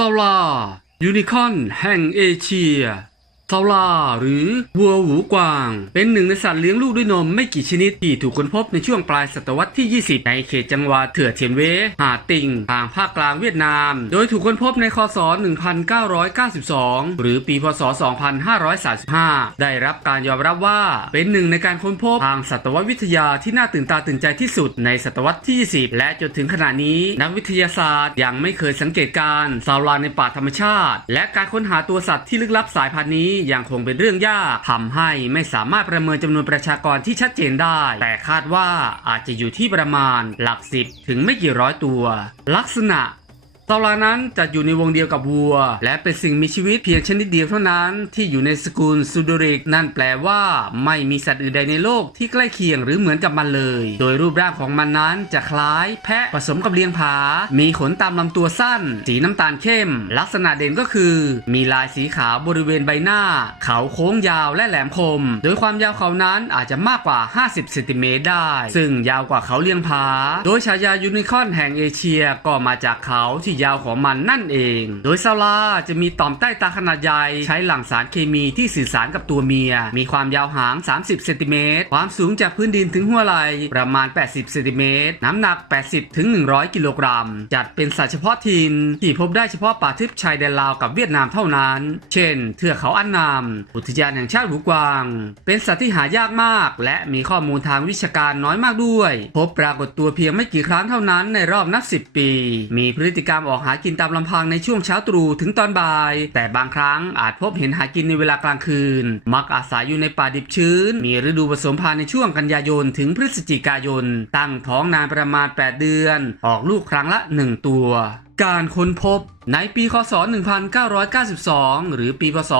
ซาลายูนิคอนแห่งเอเชีย ซาลาหรือวัวหูกวาง เป็นหนึ่งในสัตว์เลี้ยงลูกด้วยนมไม่กี่ชนิดที่ถูกค้นพบในช่วงปลายศตวรรษที่ 20 ในเขตจังหวัดเถื่อเทียนเวหาติงทางภาคกลางเวียดนาม โดยถูกค้นพบในคศ 1992 หรือปีพศ 2535 ได้รับการยอมรับว่าเป็นหนึ่งในการค้นพบทางสัตววิทยาที่น่าตื่นตาตื่นใจที่สุดในศตวรรษที่ 20 และจนถึงขณะนี้นักวิทยาศาสตร์ยังไม่เคยสังเกตการซาวลาในป่าธรรมชาติ และการค้นหาตัวสัตว์ที่ลึกลับสายพันธุ์นี้ยังคงเป็นเรื่องยากทำให้ไม่สามารถประเมินจำนวนประชากรที่ชัดเจนได้ แต่คาดว่าอาจจะอยู่ที่ประมาณหลักสิบถึงไม่กี่ร้อยตัว ลักษณะ ซาลานั้นจะอยู่ในวงเดียวกับวัว และเป็นสิ่งมีชีวิตเพียงชนิดเดียวเท่านั้นที่อยู่ในสกุลซูโดริก นั่นแปลว่าไม่มีสัตว์อื่นใดในโลกที่ใกล้เคียงหรือเหมือนกับมันเลย โดยรูปร่างของมันนั้นจะคล้ายแพะผสมกับเลี้ยงผา มีขนตามลำตัวสั้น สีน้ำตาลเข้ม ลักษณะเด่นก็คือ มีลายสีขาวบริเวณใบหน้า เขาโค้งยาวและแหลมคม โดยความยาวเขานั้นอาจจะมากกว่า 50เซนติเมตรได้ ซึ่งยาวกว่าเขาเลี้ยงผา โดยฉายายูนิคอนแห่งเอเชียก็มาจากเขาที่ยาวของมันนั่นเอง โดยซาลาจะมีต่อมใต้ตาขนาดใหญ่ใช้หลั่งสารเคมีที่สื่อสารกับตัวเมีย มีความยาวหาง 30 เซนติเมตร ความสูงจากพื้นดินถึงหัวไหล่ประมาณ 80 เซนติเมตร น้ำหนัก 80 ถึง 100 กิโลกรัม จัดเป็นสัตว์เฉพาะถิ่นที่พบได้เฉพาะป่าทึบชายแดนลาวกับเวียดนามเท่านั้น เช่น เทือกเขาอันนาม อุทยานแห่งชาติหูกวาง เป็นสัตว์ที่หายากมาก และมีข้อมูลทางวิชาการน้อยมากด้วย พบปรากฏตัวเพียงไม่กี่ครั้งเท่านั้นในรอบนับสิบปี มีพฤติกรรมออกหากินตามลำพังในช่วงเช้าตรู่ถึงตอนบ่าย แต่บางครั้งอาจพบเห็นหากินในเวลากลางคืน มักอาศัยอยู่ในป่าดิบชื้น มีฤดูผสมพันธุ์ในช่วงกันยายนถึงพฤศจิกายน ตั้งท้องนานประมาณ 8 เดือน ออกลูกครั้งละ 1 ตัว การค้นพบ ในปีคศ 1992 หรือปีพศ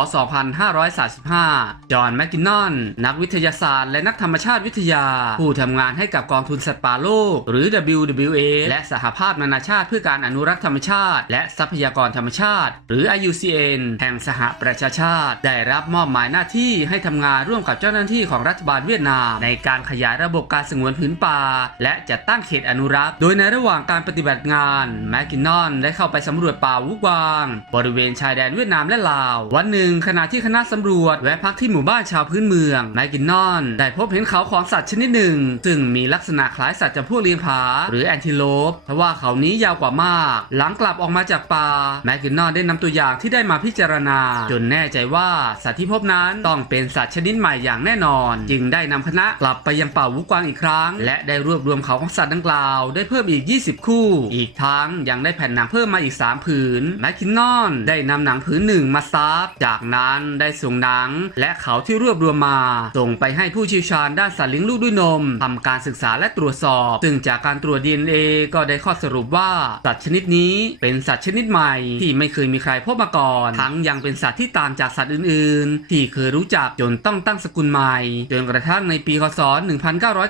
2535 จอห์นแมคกินนอน นักวิทยาศาสตร์และนักธรรมชาติวิทยา ผู้ทำงานให้กับกองทุนสัตว์ป่าโลก หรือ WWA และสหภาพนานาชาติเพื่อการอนุรักษ์ธรรมชาติ และทรัพยากรธรรมชาติ หรือ IUCN แห่งสหประชาชาติ ได้รับมอบหมายหน้าที่ให้ทำงานร่วมกับเจ้าหน้าที่ของรัฐบาลเวียดนาม ในการขยายระบบการสงวนผืนป่าและจัดตั้งเขตอนุรักษ์ โดยในระหว่างการปฏิบัติงานแมคกินนอนได้เข้าไปสำรวจป่าวุกวาง บริเวณชายแดนเวียดนามและลาว วันหนึ่งขณะที่คณะสำรวจแวะพักที่หมู่บ้านชาวพื้นเมืองแมคกินนอน ได้พบเห็นเขาของสัตว์ชนิดหนึ่ง ซึ่งมีลักษณะคล้ายสัตว์จำพวกเลี้ยงผา หรือแอนติโลปทว่าเขานี้ยาวกว่ามาก หลังกลับออกมาจากป่าแมคกินนอนได้นำตัวอย่างที่ได้มาพิจารณา จนแน่ใจว่าสัตว์ที่พบนั้นต้องเป็นสัตว์ชนิดใหม่อย่างแน่นอน จึงได้นำคณะกลับไปยังป่าวุกวางอีกครั้ง และได้รวบรวมเขาของสัตว์ดังกล่าวได้เพิ่มอีก 20 คู่ อีกทั้งยังได้แผ่นหนังเพิ่มมาอีก 3 ผืนแมคคินนอนได้นำหนังผืนหนึ่งมาซับจากนั้นได้ส่งหนัง และเขาที่รวบรวมมา ส่งไปให้ผู้เชี่ยวชาญด้านสัตว์เลี้ยงลูกด้วยนมทำการศึกษาและตรวจสอบ ซึ่งจากการตรวจ DNA ก็ได้ข้อสรุปว่าสัตว์ชนิดนี้เป็นสัตว์ชนิดใหม่ ที่ไม่เคยมีใครพบมาก่อน ทั้งยังเป็นสัตว์ที่ต่างจากสัตว์อื่น ๆ ที่เคยรู้จักจนต้องตั้งสกุลใหม่จนกระทั่งในปีคศ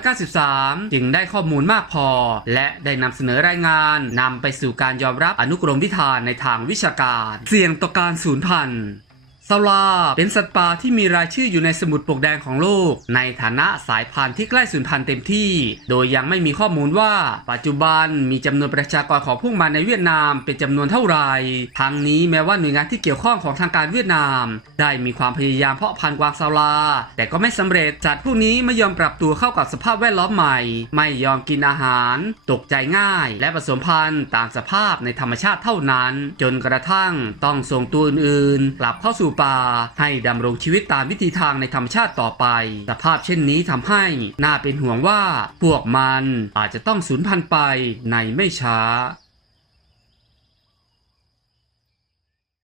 1993 จึงได้ข้อมูลมากพอ และได้นำเสนอรายงานนำไปสู่การยอมรับอนุกรมวิธานในทางวิชาการ เสี่ยงต่อการสูญพันธุ์ ซาลาเป็นสัตว์ป่าที่มีรายชื่ออยู่ในสมุดปกแดงของโลก ในฐานะสายพันธุ์ที่ใกล้สูญพันธุ์เต็มที่ โดยยังไม่มีข้อมูลว่า ปัจจุบันมีจำนวนประชากรของพวกมันในเวียดนามเป็นจำนวนเท่าไหร่ทั้งนี้แม้ว่าหน่วยงานที่เกี่ยวข้องของทางการเวียดนาม ได้มีความพยายามเพาะพันธุ์กวางซาลา แต่ก็ไม่สำเร็จสัตว์พวกนี้ไม่ยอมปรับตัวเข้ากับสภาพแวดล้อมใหม่ ไม่ยอมกินอาหาร ตกใจง่าย และผสมพันธุ์ตามสภาพในธรรมชาติเท่านั้น จนกระทั่งต้องส่งตัวอื่นๆกลับเข้าสู่ป่า ให้ดำรงชีวิตตามวิธีทางในธรรมชาติต่อไป สภาพเช่นนี้ทำให้น่าเป็นห่วงว่า พวกมันอาจจะต้องสูญพันธุ์ไปในไม่ช้า